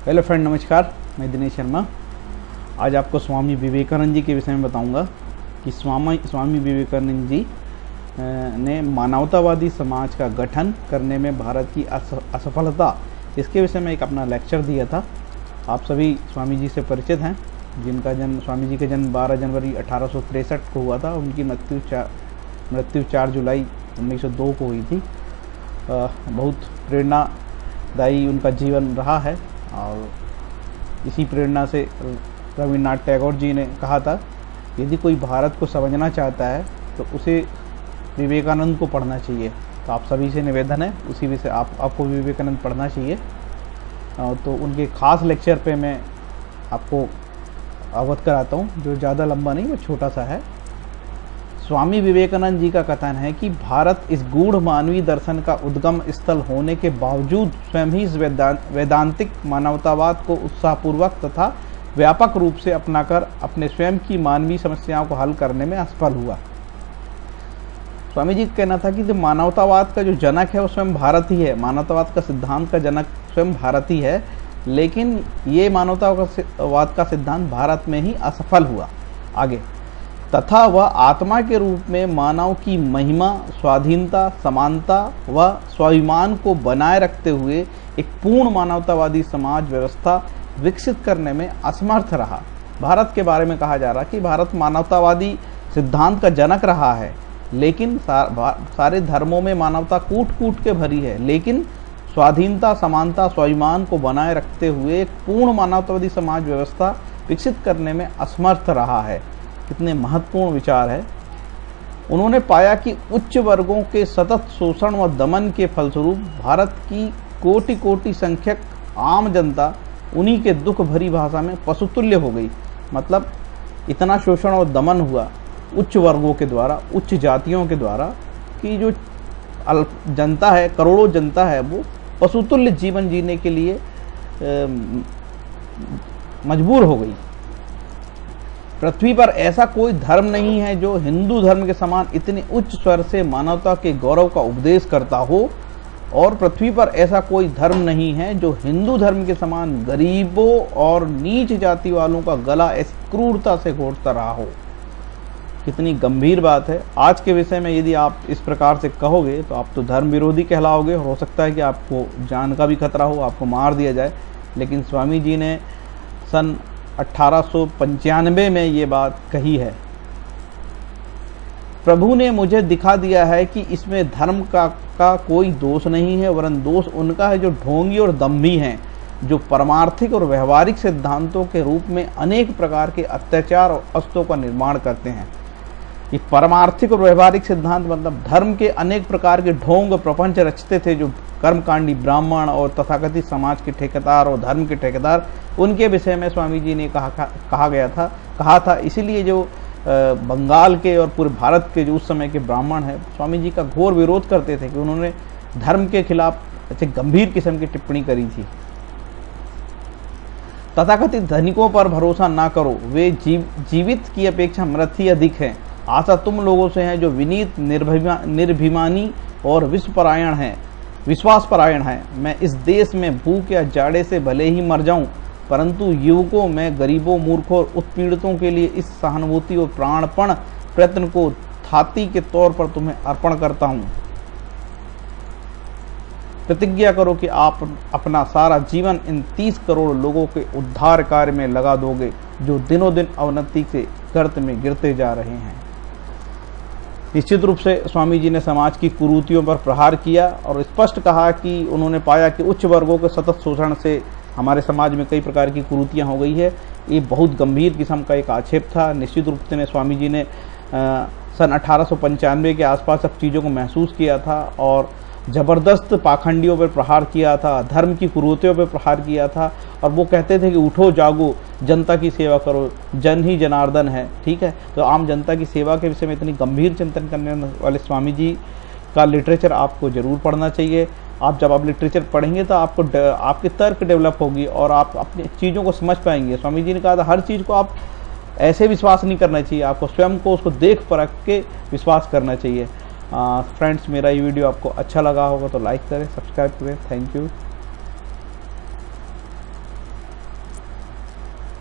Hello friend, नमस्कार। मैं दिनेश शर्मा। आज आपको स्वामी विवेकानंद जी के विषय में बताऊंगा कि स्वामी विवेकानंद जी ने मानवतावादी समाज का गठन करने में भारत की असफलता, इसके विषय में एक अपना लेक्चर दिया था। आप सभी स्वामी जी से परिचित हैं, जिनका जन्म स्वामी जी का जन्म 12 जनवरी 1863 को हुआ था। उनकी मृत्यु 4 जुलाई 1902 को हुई थी। बहुत प्रेरणादायी उनका जीवन रहा है और इसी प्रेरणा से रविन्द्रनाथ टैगोर जी ने कहा था, यदि कोई भारत को समझना चाहता है तो उसे विवेकानंद को पढ़ना चाहिए। तो आप सभी से निवेदन है, उसी विषय आपको विवेकानंद पढ़ना चाहिए। तो उनके खास लेक्चर पे मैं आपको अवगत कराता हूँ, जो ज़्यादा लंबा नहीं, वो छोटा सा है। स्वामी विवेकानंद जी का कथन है कि भारत इस गूढ़ मानवीय दर्शन का उद्गम स्थल होने के बावजूद स्वयं ही इस वैदांतिक मानवतावाद को उत्साहपूर्वक तथा व्यापक रूप से अपनाकर अपने स्वयं की मानवीय समस्याओं को हल करने में असफल हुआ। स्वामी जी का कहना था कि जो मानवतावाद का जो जनक है वो स्वयं भारत ही है। मानवतावाद का सिद्धांत का जनक स्वयं भारत ही है, लेकिन ये मानवतावाद का सिद्धांत भारत में ही असफल हुआ। आगे, तथा वह आत्मा के रूप में मानव की महिमा, स्वाधीनता, समानता व स्वाभिमान को बनाए रखते हुए एक पूर्ण मानवतावादी समाज व्यवस्था विकसित करने में असमर्थ रहा। भारत के बारे में कहा जा रहा कि भारत मानवतावादी सिद्धांत का जनक रहा है, लेकिन सारे धर्मों में मानवता कूट कूट के भरी है, लेकिन स्वाधीनता, समानता, स्वाभिमान को बनाए रखते हुए एक पूर्ण मानवतावादी समाज व्यवस्था विकसित करने में असमर्थ रहा है। कितने महत्वपूर्ण विचार है। उन्होंने पाया कि उच्च वर्गों के सतत शोषण व दमन के फलस्वरूप भारत की कोटि कोटि संख्यक आम जनता उन्हीं के दुख भरी भाषा में पशुतुल्य हो गई। मतलब इतना शोषण और दमन हुआ उच्च वर्गों के द्वारा, उच्च जातियों के द्वारा, कि जो जनता है, करोड़ों जनता है, वो पशुतुल्य जीवन जीने के लिए मजबूर हो गई। पृथ्वी पर ऐसा कोई धर्म नहीं है जो हिंदू धर्म के समान इतने उच्च स्वर से मानवता के गौरव का उपदेश करता हो, और पृथ्वी पर ऐसा कोई धर्म नहीं है जो हिंदू धर्म के समान गरीबों और नीच जाति वालों का गला ऐसी क्रूरता से घोंटता रहा हो। कितनी गंभीर बात है। आज के विषय में यदि आप इस प्रकार से कहोगे तो आप तो धर्म विरोधी कहलाओगे। हो सकता है कि आपको जान का भी खतरा हो, आपको मार दिया जाए। लेकिन स्वामी जी ने सन 1895 में ये बात कही है। प्रभु ने मुझे दिखा दिया है कि इसमें धर्म का कोई दोष नहीं है, वरन दोष उनका है जो ढोंगी और दम्भी हैं, जो परमार्थिक और व्यवहारिक सिद्धांतों के रूप में अनेक प्रकार के अत्याचार और अस्तों का निर्माण करते हैं। ये परमार्थिक और व्यवहारिक सिद्धांत मतलब धर्म के अनेक प्रकार के ढोंग प्रपंच रचते थे, जो कर्मकांडी ब्राह्मण और तथाकथित समाज के ठेकेदार और धर्म के ठेकेदार, उनके विषय में स्वामी जी ने कहा था। इसीलिए जो बंगाल के और पूरे भारत के जो उस समय के ब्राह्मण हैं, स्वामी जी का घोर विरोध करते थे कि उन्होंने धर्म के खिलाफ ऐसे गंभीर किस्म की टिप्पणी करी थी। तथाकथित धनिकों पर भरोसा ना करो, वे जीवित की अपेक्षा मृत ही अधिक हैं। आशा तुम लोगों से है जो विनीत, निर्भिमानी और विश्वासपरायण है। मैं इस देश में भूख या जाड़े से भले ही मर जाऊं, परंतु युवकों में गरीबों, मूर्खों और उत्पीड़ितों के लिए इस सहानुभूति और प्राणपण प्रयत्न को थाती के तौर पर तुम्हें अर्पण करता हूं। प्रतिज्ञा करो कि आप अपना सारा जीवन इन 30 करोड़ लोगों के उद्धार कार्य में लगा दोगे, जो दिनों दिन अवनति के गर्त में गिरते जा रहे हैं। निश्चित रूप से स्वामी जी ने समाज की कुरीतियों पर प्रहार किया और स्पष्ट कहा कि उन्होंने पाया कि उच्च वर्गों के सतत शोषण से हमारे समाज में कई प्रकार की कुरीतियां हो गई है। ये बहुत गंभीर किस्म का एक आक्षेप था। निश्चित रूप से स्वामी जी ने सन 1895 के आसपास सब चीज़ों को महसूस किया था और ज़बरदस्त पाखंडियों पर प्रहार किया था, धर्म की कुरीतियों पर प्रहार किया था। और वो कहते थे कि उठो जागो, जनता की सेवा करो, जन ही जनार्दन है। ठीक है, तो आम जनता की सेवा के विषय में इतनी गंभीर चिंतन करने वाले स्वामी जी का लिटरेचर आपको ज़रूर पढ़ना चाहिए। जब आप लिटरेचर पढ़ेंगे तो आपकी तर्क डेवलप होगी और आप अपनी चीज़ों को समझ पाएंगे। स्वामी जी ने कहा था हर चीज़ को आप ऐसे विश्वास नहीं करना चाहिए, आपको स्वयं को उसको देख परख के विश्वास करना चाहिए। फ्रेंड्स, मेरा ये वीडियो आपको अच्छा लगा होगा तो लाइक करें, सब्सक्राइब करें। Thank you.